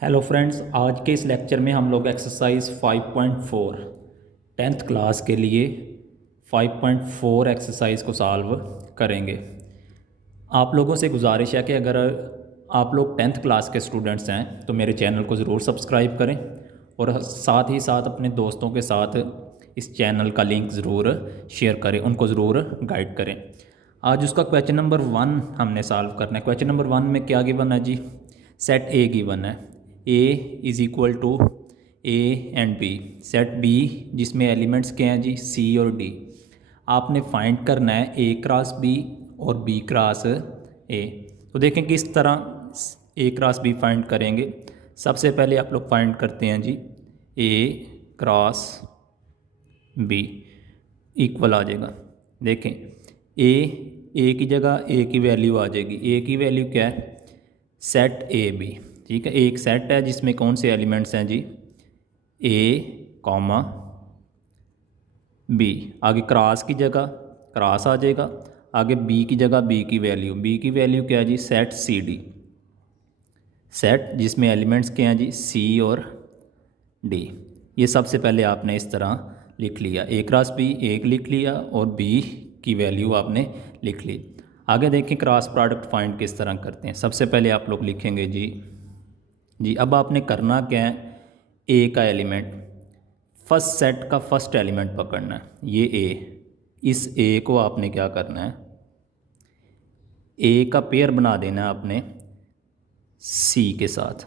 Hello friends, आज के इस लेक्चर में हम लोग एक्सरसाइज 5.4 टेंथ क्लास के लिए 5.4 एक्सरसाइज को सॉल्व करेंगे। आप लोगों से गुजारिश है कि अगर आप लोग टेंथ क्लास के स्टूडेंट्स हैं तो मेरे चैनल को ज़रूर सब्सक्राइब करें और साथ ही साथ अपने दोस्तों के साथ इस चैनल का लिंक ज़रूर शेयर करें, उनको ज़रूर गाइड करें। आज उसका क्वेश्चन नंबर 1 हमने सॉल्व करना है। क्वेश्चन नंबर 1 में क्या गिवन है जी? सेट ए गिवन है। A is equal to A and B. Set B जिसमें एलिमेंट्स क्या हैं जी? सी और डी। आपने फाइंड करना है ए क्रॉस बी और बी क्रॉस ए। तो देखें किस तरह ए क्रॉस बी फाइंड करेंगे। सबसे पहले आप लोग फाइंड करते हैं जी ए क्रॉस बी इक्वल आ जाएगा। देखें ए की जगह ए की वैल्यू आ जाएगी। ए की वैल्यू क्या है? Set A B. ठीक है, एक सेट है जिसमें कौन से एलिमेंट्स हैं जी? ए कॉमा बी। आगे क्रॉस की जगह क्रॉस आ जाएगा। आगे बी की जगह बी की वैल्यू क्या है जी? Set C D. सेट जिसमें एलिमेंट्स क्या हैं जी? सी और डी। ये सबसे पहले आपने इस तरह लिख लिया। ए क्रॉस बी एक लिख लिया और बी की वैल्यू आपने लिख ली। आगे देखें क्रॉस प्रोडक्ट फाइंड किस तरह करते हैं। सबसे पहले आप लोग लिखेंगे जी अब आपने करना क्या है? ए का एलिमेंट, फर्स्ट सेट का फर्स्ट एलिमेंट पकड़ना है। ये ए, इस ए को आपने क्या करना है? ए का पेयर बना देना है आपने सी के साथ।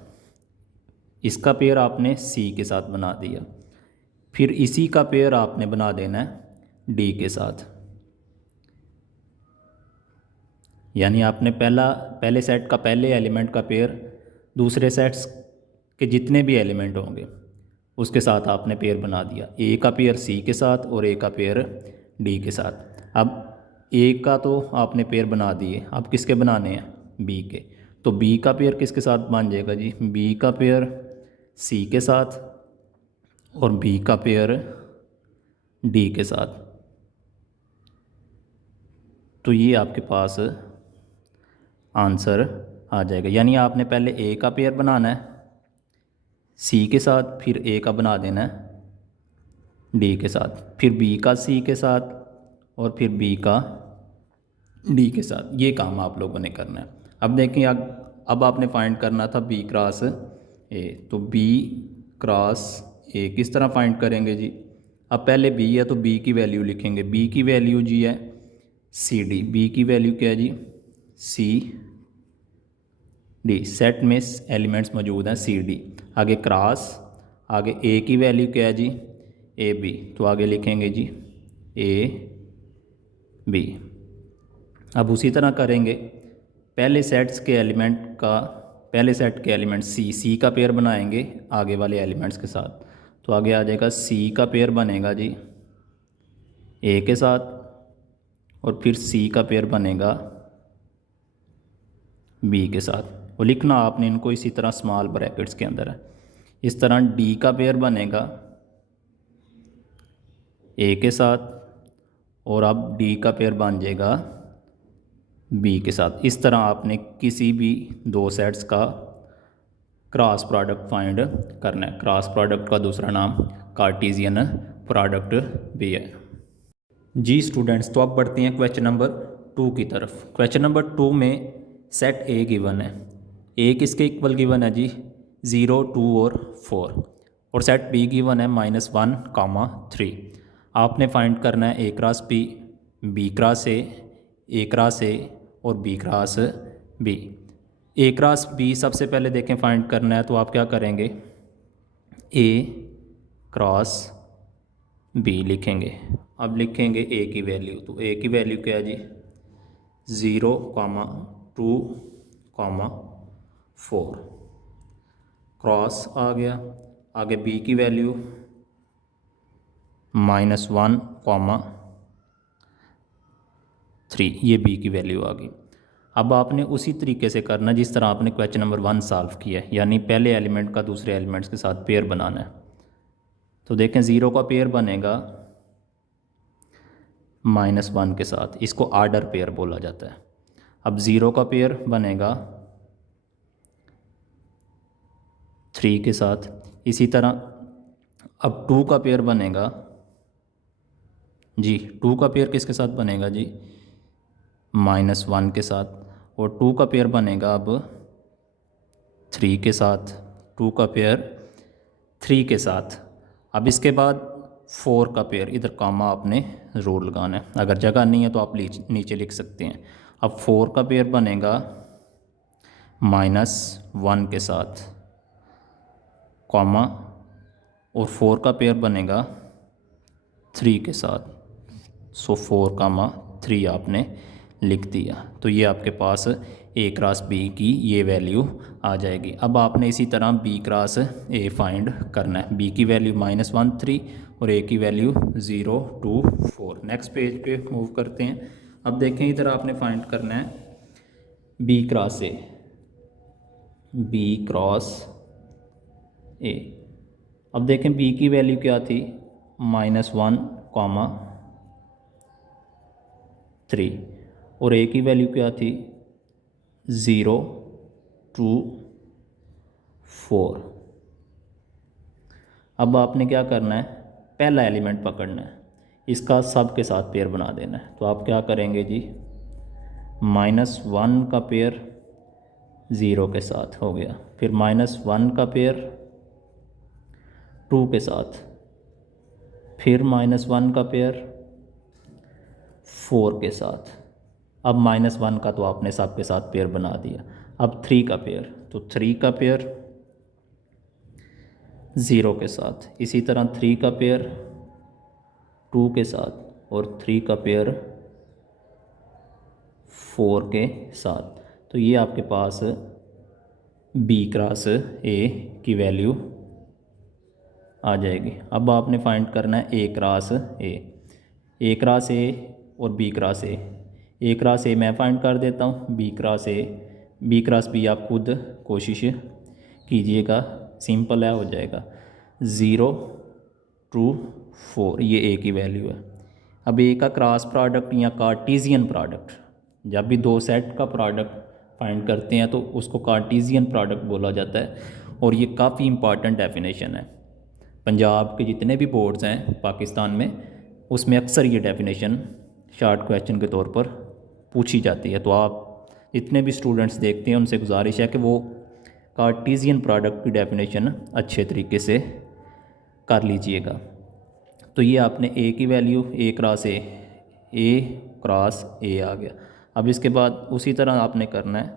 इसका पेयर आपने सी के साथ बना दिया। फिर इसी का पेयर आपने बना देना है डी के साथ। यानी आपने पहले सेट का पहले एलिमेंट का पेयर दूसरे सेट्स के जितने भी एलिमेंट होंगे उसके साथ आपने पेयर बना दिया। ए का पेयर सी के साथ और ए का पेयर डी के साथ। अब ए का तो आपने पेयर बना दिए, अब किसके बनाने हैं? बी के। तो बी का पेयर किसके साथ बन जाएगा जी? बी का पेयर सी के साथ और बी का पेयर डी के साथ। तो ये आपके पास आंसर आ जाएगा। यानी आपने पहले ए का पेयर बनाना है सी के साथ, फिर ए का बना देना है डी के साथ, फिर बी का सी के साथ और फिर बी का डी के साथ। ये काम आप लोगों ने करना है। अब देखें अब आपने फाइंड करना था बी क्रॉस ए। तो बी क्रॉस ए किस तरह फाइंड करेंगे जी? अब पहले बी है तो बी की वैल्यू लिखेंगे। बी की वैल्यू जी है सी डी। बी की वैल्यू क्या है जी? C D. सेट में एलिमेंट्स मौजूद हैं सी डी। आगे क्रॉस, आगे ए की वैल्यू क्या है जी? A B. तो आगे लिखेंगे जी ए बी। अब उसी तरह करेंगे पहले सेट के एलिमेंट सी का पेयर बनाएंगे आगे वाले एलिमेंट्स के साथ। तो आगे आ जाएगा सी का पेयर बनेगा जी ए के साथ और फिर सी का पेयर बनेगा बी के साथ। वो लिखना आपने इनको इसी तरह स्मॉल ब्रैकेट्स के अंदर है। इस तरह डी का पेयर बनेगा ए के साथ और अब डी का पेयर बन जाएगा बी के साथ। इस तरह आपने किसी भी दो सेट्स का क्रॉस प्रोडक्ट फाइंड करना है। क्रॉस प्रोडक्ट का दूसरा नाम कार्टेशियन प्रोडक्ट भी है। जी स्टूडेंट्स, तो अब बढ़ते हैं क्वेश्चन नंबर 2 की तरफ। क्वेश्चन नंबर 2 में सेट ए गिवन है। ए किसके इक्वल गिवन है जी? 0, 2 और 4। और सेट बी गिवन है -1, 3। आपने फाइंड करना है A cross B, B cross A cross A और B cross B. A cross B सबसे पहले देखें फाइंड करना है तो आप क्या करेंगे? ए क्रॉस बी लिखेंगे। अब लिखेंगे ए की वैल्यू। तो ए की वैल्यू क्या है जी? 0, 2, 4। क्रॉस आ गया। आगे बी की वैल्यू -1, 3। ये बी की वैल्यू आ गई। अब आपने उसी तरीके से करना जिस तरह आपने क्वेश्चन नंबर 1 सॉल्व किया है, यानी पहले एलिमेंट का दूसरे एलिमेंट्स के साथ पेयर बनाना है। तो देखें 0 का पेयर बनेगा -1 के साथ। इसको आर्डर पेयर बोला जाता है। अब 0 का पेयर बनेगा 3 के साथ। इसी तरह अब 2 का पेयर बनेगा जी, 2 का पेयर किसके साथ बनेगा जी, -1 के साथ। और 2 का पेयर बनेगा अब 3 के साथ, 2 का पेयर 3 के साथ। अब इसके बाद 4 का पेयर, इधर कामा आपने ज़रूर लगाना है, अगर जगह नहीं है तो आप नीचे लिख सकते हैं। अब 4 का पेयर बनेगा -1 के साथ, कॉमा, और 4 का पेयर बनेगा 3 के साथ। सो 4, 3 आपने लिख दिया। तो ये आपके पास A क्रॉस B की ये वैल्यू आ जाएगी। अब आपने इसी तरह B क्रॉस A फाइंड करना है। B की वैल्यू -1 3 और A की वैल्यू 0 2 4। नेक्स्ट पेज पे मूव करते हैं। अब देखें इधर आपने फाइंड करना है B cross A, B cross A। अब देखें B की वैल्यू क्या थी, -1, 3, और A की वैल्यू क्या थी, 0 2 4। अब आपने क्या करना है, पहला एलिमेंट पकड़ना है, इसका सब के साथ पेयर बना देना है। तो आप क्या करेंगे जी, -1 का पेयर 0 के साथ हो गया, फिर -1 का पेयर 2 के साथ, फिर -1 का पेयर 4 के साथ। अब -1 का तो आपने सब के साथ पेयर बना दिया। अब 3 का पेयर, तो 3 का पेयर 0 के साथ, इसी तरह 3 का पेयर 2 के साथ, और 3 का पेयर 4 के साथ। तो ये आपके पास B क्रॉस A की वैल्यू आ जाएगी। अब आपने फाइंड करना है A cross A, A cross A और B cross A cross A मैं फाइंड कर देता हूँ, B cross A, B cross B आप खुद कोशिश कीजिएगा, सिंपल है, हो जाएगा 0 2 4, ये A की वैल्यू है। अब A का क्रॉस प्रोडक्ट या कार्टीजियन प्रोडक्ट, जब भी दो सेट का प्रोडक्ट फाइंड करते हैं तो उसको कार्टीजियन प्रोडक्ट बोला जाता है, और ये काफ़ी इंपॉर्टेंट डेफिनेशन है। पंजाब के जितने भी बोर्ड्स हैं पाकिस्तान में, उसमें अक्सर ये डेफिनेशन शॉर्ट क्वेश्चन के तौर पर पूछी जाती है। तो आप जितने भी स्टूडेंट्स देखते हैं उनसे गुजारिश है कि वो कार्टीजियन प्रोडक्ट की डेफिनेशन अच्छे तरीके से कर लीजिएगा। तो ये आपने A की वैल्यू A क्रॉस A आ गया। अब इसके बाद उसी तरह आपने करना है,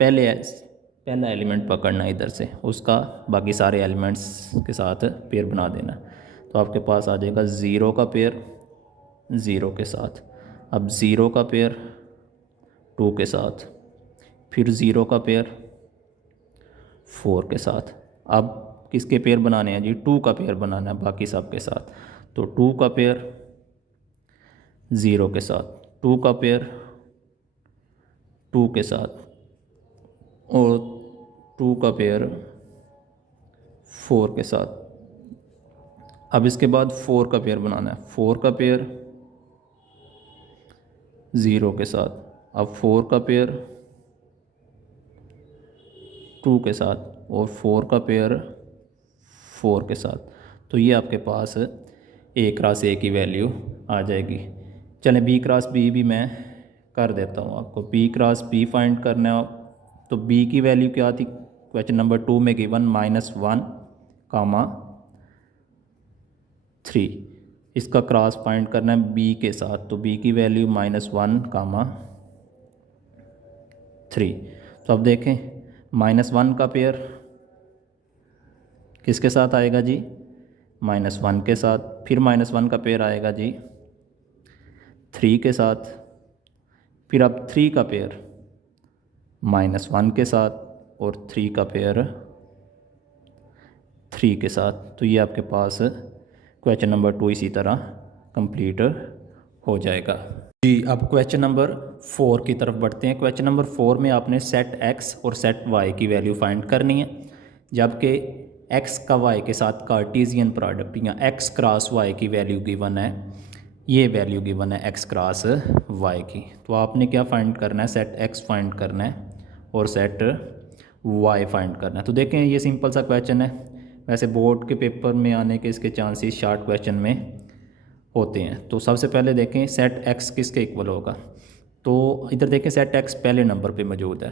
पहला एलिमेंट पकड़ना है इधर से, उसका बाकी सारे एलिमेंट्स के साथ पेयर बना देना। तो आपके पास आ जाएगा 0 का पेयर 0 के साथ, अब 0 का पेयर 2 के साथ, फिर 0 का पेयर 4 के साथ। अब किसके पेयर बनाने हैं जी, 2 का पेयर बनाना है बाकी सब के साथ। तो 2 का पेयर 0 के साथ, 2 का पेयर 2 के साथ, और 2 का पेयर 4 के साथ। अब इसके बाद 4 का पेयर बनाना है, 4 का पेयर 0 के साथ, अब 4 का पेयर 2 के साथ, और 4 का पेयर 4 के साथ। तो ये आपके पास A क्रॉस A की वैल्यू आ जाएगी। चलें B क्रॉस B भी मैं कर देता हूँ आपको। B क्रॉस B फाइंड करना है, तो B की वैल्यू क्या थी, क्वेश्चन नंबर 2 में गिवन -1, 3। इसका क्रॉस फाइंड करना है B के साथ, तो B की वैल्यू -1, 3। तो अब देखें -1 का पेयर किसके साथ आएगा जी, -1 के साथ, फिर -1 का पेयर आएगा जी 3 के साथ, फिर अब 3 का पेयर -1 के साथ, और 3 का पेयर 3 के साथ। तो ये आपके पास क्वेश्चन नंबर 2 इसी तरह कंप्लीट हो जाएगा जी। अब क्वेश्चन नंबर 4 की तरफ बढ़ते हैं। क्वेश्चन नंबर 4 में आपने सेट x और सेट y की वैल्यू फाइंड करनी है, जबकि x का y के साथ कार्टीजियन प्रोडक्ट या x क्रॉस y की वैल्यू गिवन है, ये वैल्यू गिवन है x क्रॉस y की। तो आपने क्या फाइंड करना है, सेट x फाइंड करना है और सेट वाई फाइंड करना है। तो देखें ये सिंपल सा क्वेश्चन है, वैसे बोर्ड के पेपर में आने के इसके चांसेस शार्ट क्वेश्चन में होते हैं। तो सबसे पहले देखें सेट एक्स किसके इक्वल होगा। तो इधर देखें सेट एक्स पहले नंबर पे मौजूद है,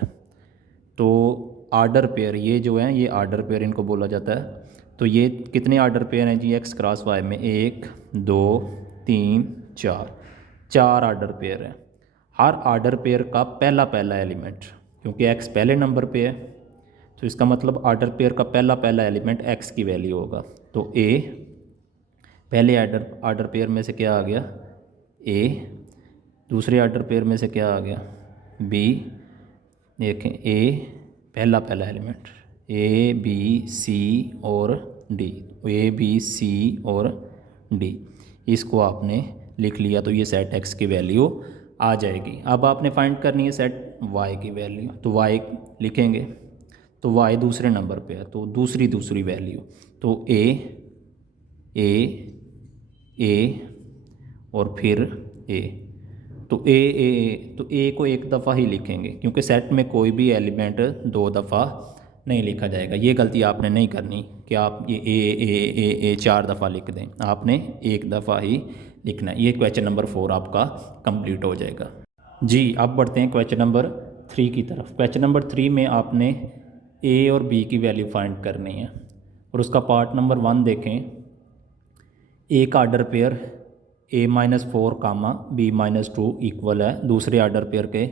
तो आर्डर पेयर ये जो है ये आर्डर पेयर इनको बोला जाता है। तो ये कितने आर्डर पेयर हैं जी एक्स क्रॉस वाई में, 1 2 3 4, 4 आर्डर पेयर है। हर आर्डर पेयर का पहला पहला एलिमेंट, क्योंकि एक्स पहले नंबर पे है तो इसका मतलब आर्डर पेयर का पहला पहला एलिमेंट एक्स की वैल्यू होगा। तो ए पहले आर्डर पेयर में से क्या आ गया, ए। दूसरे आर्डर पेयर में से क्या आ गया, बी। देखें ए पहला पहला एलिमेंट, ए बी सी और डी, ए बी सी और डी, इसको आपने लिख लिया तो ये सेट एक्स की वैल्यू आ जाएगी। अब आपने फाइंड करनी है सेट वाई की वैल्यू, तो वाई लिखेंगे, तो वाई दूसरे नंबर पे है तो दूसरी वैल्यू, तो ए ए ए और फिर ए। तो ए तो ए को एक दफ़ा ही लिखेंगे, क्योंकि सेट में कोई भी एलिमेंट 2 दफ़ा नहीं लिखा जाएगा। ये गलती आपने नहीं करनी कि आप ये ए 4 दफ़ा लिख दें, आपने एक दफ़ा ही लिखना है। ये क्वेश्चन नंबर 4 आपका कंप्लीट हो जाएगा। जी अब बढ़ते हैं क्वेश्चन नंबर 3 की तरफ। क्वेश्चन नंबर 3 में आपने ए और बी की वैल्यू फाइंड करनी है, और उसका पार्ट नंबर 1 देखें। एक आर्डर पेयर A-4 कामा B-2 इक्वल है दूसरे आर्डर पेयर के,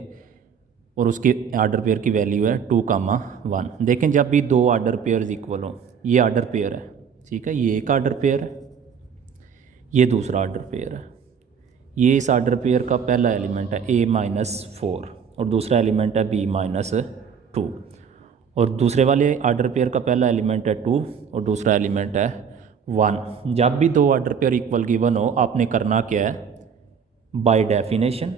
और उसकी आर्डर पेयर की वैल्यू है 2 कामा 1। देखें जब भी 2 आर्डर पेयर इक्वल हो, ये आर्डर पेयर है, ठीक है, ये एक आर्डर पेयर है, ये दूसरा आर्डर पेयर है, ये इस आर्डर पेयर का पहला एलिमेंट है A-4 और दूसरा एलिमेंट है B-2, और दूसरे वाले आर्डर पेयर का पहला एलिमेंट है 2 और दूसरा एलिमेंट है 1। जब भी 2 आर्डर पेयर इक्वल गिवन हो, आपने करना क्या है, by definition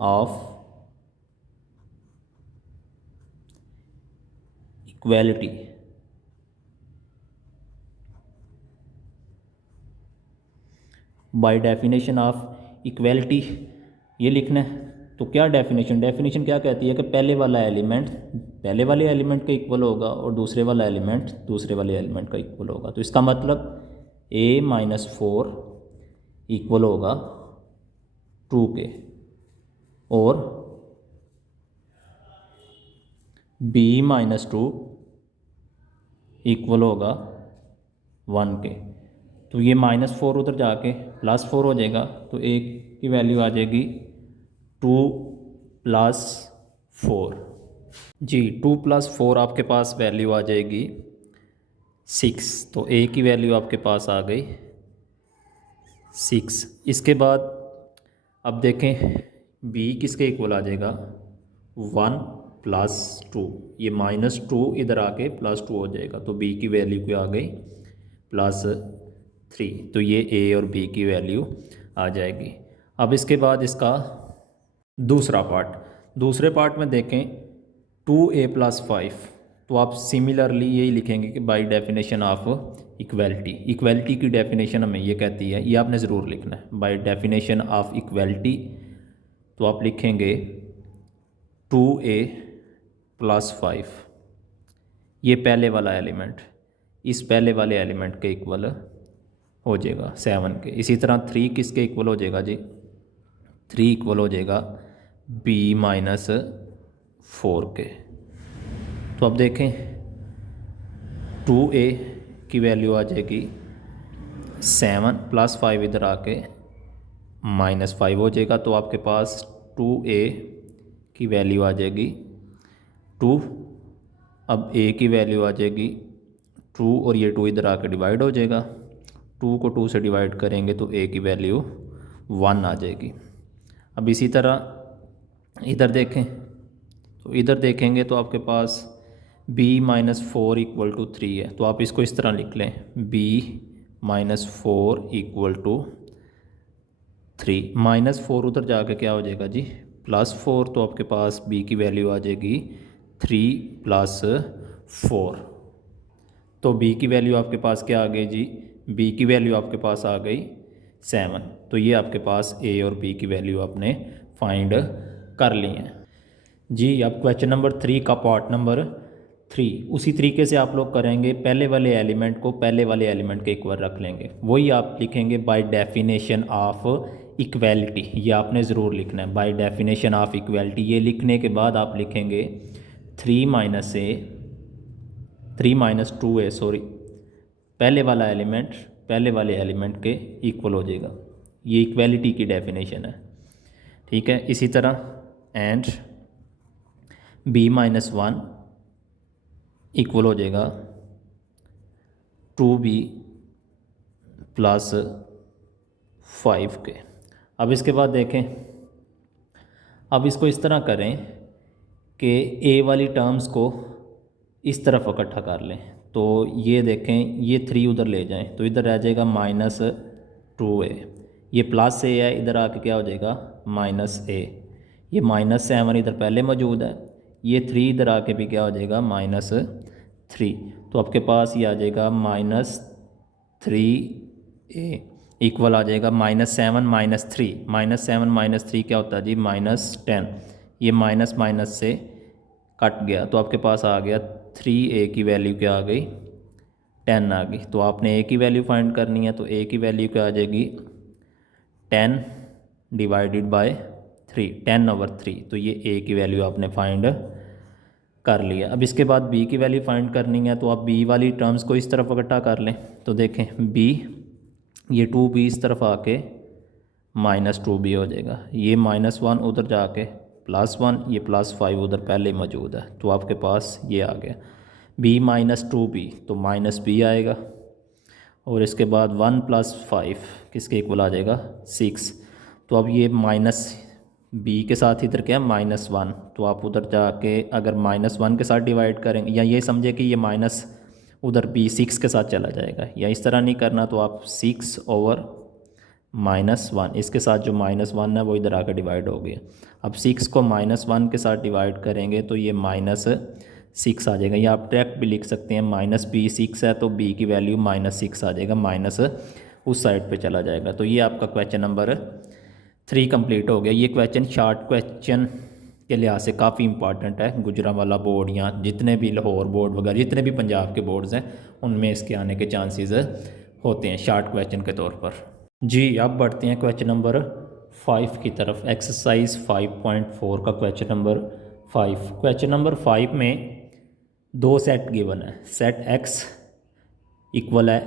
of equality by definition of equality ये लिखना है। तो क्या डेफिनेशन क्या कहती है कि पहले वाला एलिमेंट पहले वाले एलिमेंट का इक्वल होगा और दूसरे वाला एलिमेंट दूसरे वाले एलिमेंट का इक्वल होगा। तो इसका मतलब A-4 इक्वल होगा 2 के, और B-2 इक्वल होगा 1 के। तो ये -4 उधर जाके +4 हो जाएगा, तो A की वैल्यू आ जाएगी 2 + 4। जी 2 + 4 आपके पास वैल्यू आ जाएगी 6। तो A की वैल्यू आपके पास आ गई 6। इसके बाद अब देखें B किसके इक्वल आ जाएगा, 1 + 2, ये -2 इधर आके +2 हो जाएगा, तो B की वैल्यू क्या आ गई +3। तो ये A और B की वैल्यू आ जाएगी। अब इसके बाद इसका दूसरे पार्ट में देखें 2A + 5, तो आप सिमिलरली यही लिखेंगे कि बाय डेफिनेशन ऑफ इक्वालिटी की डेफिनेशन हमें ये कहती है, ये आपने ज़रूर लिखना है, बाय डेफिनेशन ऑफ इक्वालिटी। तो आप लिखेंगे 2A + 5, ये पहले वाला एलिमेंट इस पहले वाले एलिमेंट के इक्वल हो जाएगा 7 के। इसी तरह 3 किसके इक्वल हो जाएगा जी, 3 इक्वल हो जाएगा B-4 के। तो अब देखें 2A की वैल्यू आ जाएगी 7 + 5 इधर आके -5 हो जाएगा, तो आपके पास 2A की वैल्यू आ जाएगी 2। अब A की वैल्यू आ जाएगी 2 और ये 2 इधर आके डिवाइड हो जाएगा, 2 को 2 से डिवाइड करेंगे तो A की वैल्यू 1 आ जाएगी। अब इसी तरह इधर देखें, तो इधर देखेंगे तो आपके पास B-4 = 3 है, तो आप इसको इस तरह लिख लें B-4 = 3। -4 उधर जाके क्या हो जाएगा जी +4, तो आपके पास B की वैल्यू आ जाएगी 3 + 4। तो B की वैल्यू आपके पास क्या आ गई जी बी की वैल्यू आपके पास आ गई 7। तो ये आपके पास ए और बी की वैल्यू आपने फाइंड कर ली है जी। अब क्वेश्चन नंबर 3 का पार्ट नंबर 3 उसी तरीके से आप लोग करेंगे। पहले वाले एलिमेंट को पहले वाले एलिमेंट के इक्वल रख लेंगे, वही आप लिखेंगे बाय डेफिनेशन ऑफ इक्वलिटी। ये आपने ज़रूर लिखना है, बाय डेफिनेशन ऑफ इक्वलिटी। ये लिखने के बाद आप लिखेंगे 3 माइनस 2a सॉरी, पहले वाले एलिमेंट के इक्वल हो जाएगा। ये इक्वलिटी की डेफिनेशन है, ठीक है। इसी तरह एंड b-1 इक्वल हो जाएगा 2b + 5 के। अब इसके बाद देखें, अब इसको इस तरह करें कि a वाली टर्म्स को इस तरफ इकट्ठा कर लें। तो ये देखें, ये 3 उधर ले जाएं तो इधर रह जाएगा -2a। ये प्लस a है, इधर आके क्या हो जाएगा -a। ये -7 इधर पहले मौजूद है, ये 3 इधर आके भी क्या हो जाएगा -3। तो आपके पास ये आ जाएगा -3a इक्वल आ जाएगा -7 - 3। -7 - 3 क्या होता है जी -10। ये माइनस से कट गया तो आपके पास आ गया 3a की वैल्यू क्या आ गई 10 आ गई। तो आपने a की वैल्यू फाइंड करनी है, तो a की वैल्यू क्या आ जाएगी 10 / 3, 10/3। तो ये a की वैल्यू आपने फाइंड कर लिया। अब इसके बाद b की वैल्यू फाइंड करनी है, तो आप b वाली टर्म्स को इस तरफ इकट्ठा कर लें। तो देखें b, ये 2b इस तरफ आके -2b हो जाएगा। ये -1 उधर जाके +1, ये +5 उधर पहले ही मौजूद है। तो आपके पास ये आ गया b - 2b, तो -b आएगा। और इसके बाद 1 + 5 किसके इक्वल आ जाएगा 6। तो अब ये -b के साथ इधर क्या -1, तो आप उधर जाके अगर -1 के साथ डिवाइड करेंगे, या ये समझे कि ये माइनस उधर b 6 के साथ चला जाएगा, या इस तरह नहीं करना। तो आप 6/-1, इसके साथ जो -1 है वो इधर आकर डिवाइड हो गया। अब 6 को -1 के साथ डिवाइड करेंगे तो ये -6 आ जाएगा। या आप डायरेक्ट भी लिख सकते हैं -b 6 है तो b की वैल्यू -6 आ जाएगा, माइनस उस साइड पे चला जाएगा। तो ये आपका क्वेश्चन नंबर 3 कंप्लीट हो गया। ये क्वेश्चन शॉर्ट क्वेश्चन के लिहाज से काफ़ी इंपॉर्टेंट है। गुजरांवाला बोर्ड या जितने भी लाहौर बोर्ड वगैरह जितने भी पंजाब के बोर्ड्स हैं उनमें इसके आने के चांसेस होते हैं शॉर्ट क्वेश्चन के तौर पर जी। अब बढ़ते हैं क्वेश्चन नंबर 5 की तरफ। एक्सरसाइज 5.4 का क्वेश्चन नंबर 5। क्वेश्चन नंबर 5 में 2 सेट गिवन है। सेट x इक्वल है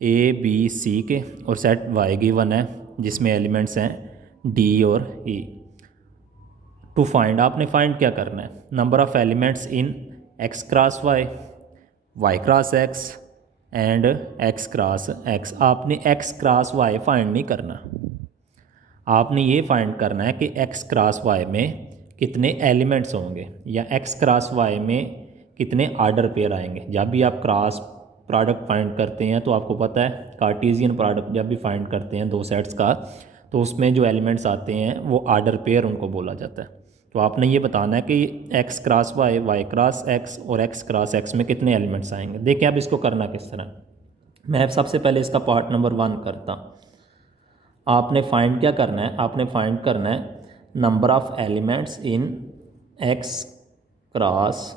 a b c के, और सेट y गिवन है जिसमें एलिमेंट्स हैं d और e। टू फाइंड, आपने फाइंड क्या करना है, number of elements in x cross y cross x and x cross x। आपने x क्रॉस y फाइंड नहीं करना, आपने ये फाइंड करना है कि x क्रॉस y में कितने एलिमेंट्स होंगे, या x क्रॉस y में कितने आर्डर पेयर आएंगे। जब भी आप क्रॉस प्रोडक्ट फाइंड करते हैं तो आपको पता है कार्टेशियन प्रोडक्ट जब भी फाइंड करते हैं 2 सेट्स का, तो उसमें जो एलिमेंट्स आते हैं वो आर्डर पेयर उनको बोला जाता है। तो आपने ये बताना है कि x cross y cross x और x क्रॉस x में कितने एलिमेंट्स आएंगे। देखिए अब इसको करना किस तरह, मैं सबसे पहले इसका पार्ट नंबर 1 करता। आपने फाइंड क्या करना है, आपने फाइंड करना है number of elements in x cross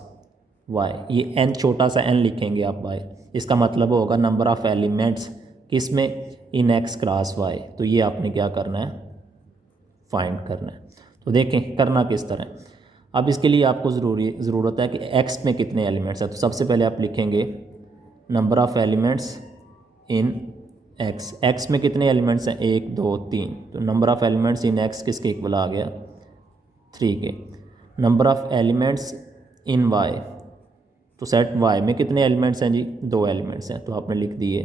y। ये n छोटा सा n लिखेंगे आप y, इसका मतलब होगा नंबर ऑफ़ एलिमेंट्स किस में इन x क्रॉस y। तो ये आपने क्या करना है फाइंड करना है। तो देखें करना किस तरह। अब इसके लिए आपको ज़रूरत है कि x में कितने एलिमेंट्स हैं। तो सबसे पहले आप लिखेंगे number of elements in x में कितने एलिमेंट्स हैं 1 2 3। तो number of elements in x किसके इक्वल आ गया 3 के। Number of elements in y, तो सेट y में कितने एलिमेंट्स हैं जी 2 एलिमेंट्स हैं, तो आपने लिख दिए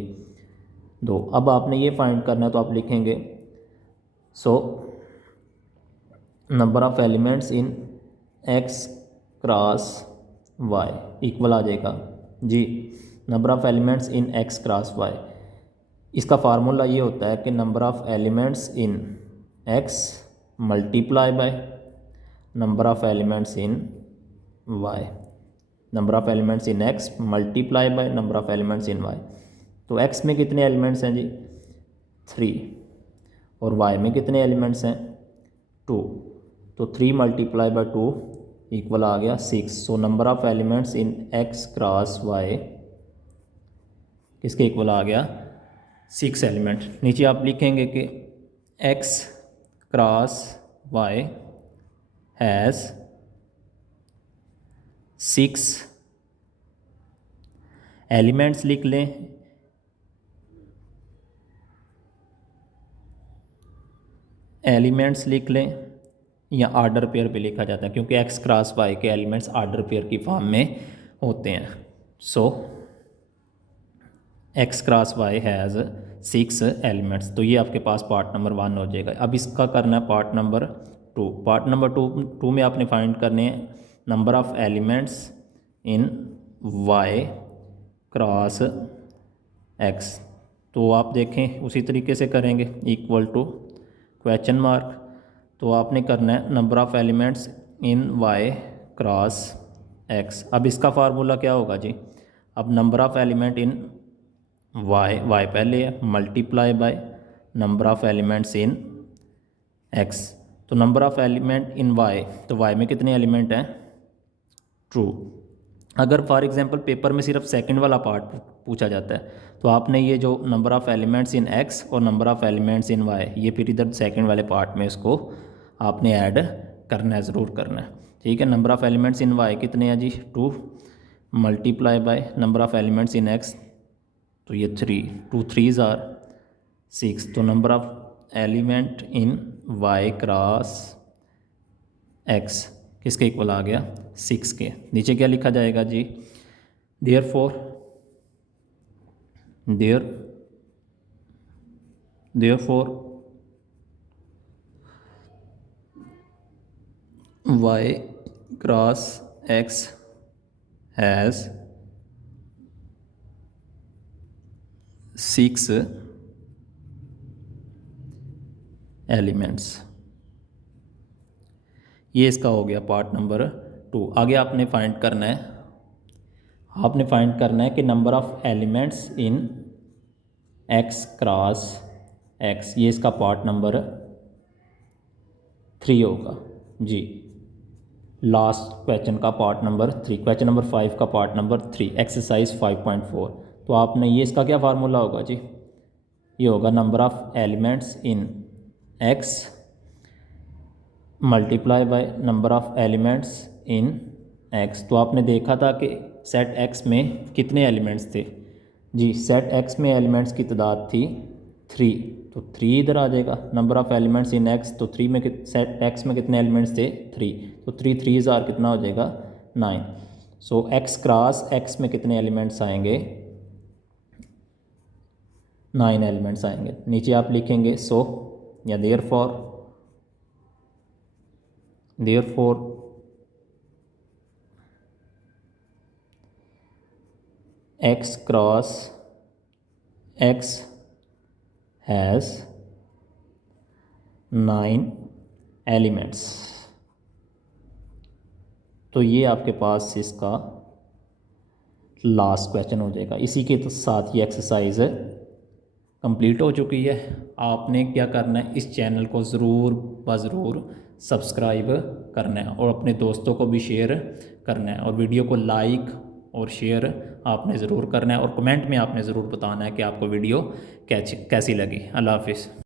2। अब आपने ये फाइंड करना है, तो आप लिखेंगे number of elements in x cross y equal आ जाएगा जी number of elements in x cross y। इसका फार्मूला ये होता है कि number of elements in x multiply by number of elements in y, number of elements in x multiply by number of elements in y। तो X में कितने elements हैं जी 3 और वाई में कितने एलिमेंट्स हैं 2, तो 3 मल्टीप्लाई बाय 2 इक्वल आ गया 6। So number of elements in X cross Y किसके इक्वल आ गया 6 एलिमेंट। नीचे आप लिखेंगे कि X cross Y has 6 elements लिख लें, एलिमेंट्स लिख लें या आर्डर पेयर पे लिखा जाता है क्योंकि एक्स क्रॉस वाई के एलिमेंट्स आर्डर पेयर की फॉर्म में होते हैं। So X cross Y has 6 elements, तो ये आपके पास पार्ट नंबर 1 हो जाएगा। अब इसका करना है पार्ट नंबर 2। पार्ट नंबर 2 में आपने फाइंड करने हैं number of elements in Y cross X. तो आप देखें उसी तरीके से करेंगे, इक्वल टू क्वेश्चन मार्क, तो आपने करना है number of elements in Y cross X. अब इसका फार्मूला क्या होगा जी, अब number of element in Y पहले है multiply by number of elements in X. तो number of element in Y, तो वाई में कितने एलिमेंट हैं 2। अगर फॉर एग्जांपल पेपर में सिर्फ सेकंड वाला पार्ट पूछा जाता है तो आपने ये जो number of elements in X और number of elements in Y ये फिर इधर सेकंड वाले पार्ट में इसको आपने ऐड करना है, ज़रूर करना है, ठीक है। Number of elements in Y कितने हैं जी 2 multiply by number of elements in X, तो ये 3, 2 3s आर 6। तो number of element in Y cross X किसके इक्वल आ गया 6 के। नीचे क्या लिखा जाएगा जी, therefore Y cross X has 6 elements. ये इसका हो गया पार्ट नंबर 2। आगे आपने फाइंड करना है कि number of elements in X cross x, ये इसका पार्ट नंबर 3 होगा जी। लास्ट क्वेश्चन का पार्ट नंबर 3, क्वेश्चन नंबर 5 का पार्ट नंबर 3 एक्सरसाइज 5.4। तो आपने ये इसका क्या फार्मूला होगा जी, ये होगा number of elements in x multiply by number of elements in X. तो आपने देखा था कि सेट एक्स में कितने एलिमेंट्स थे जी, सेट एक्स में एलिमेंट्स की तादाद थी 3, तो 3 इधर आ जाएगा। Number of elements in X, तो 3 में सेट एक्स में कितने एलिमेंट्स थे 3, तो 3 3s आर कितना हो जाएगा 9। सो एक्स क्रॉस एक्स में कितने एलिमेंट्स आएंगे 9 एलिमेंट्स आएंगे। नीचे आप लिखेंगे सो या therefore x cross X has 9 elements. तो ये आपके पास इसका लास्ट क्वेश्चन हो जाएगा। इसी के साथ ये एक्सरसाइज कंप्लीट हो चुकी है। आपने क्या करना है, इस चैनल को ज़रूर सब्सक्राइब करना है और अपने दोस्तों को भी शेयर करना है, और वीडियो को लाइक और शेयर आपने ज़रूर करना है, और कमेंट में आपने ज़रूर बताना है कि आपको वीडियो कैसी लगी। अल्लाह हाफिज़।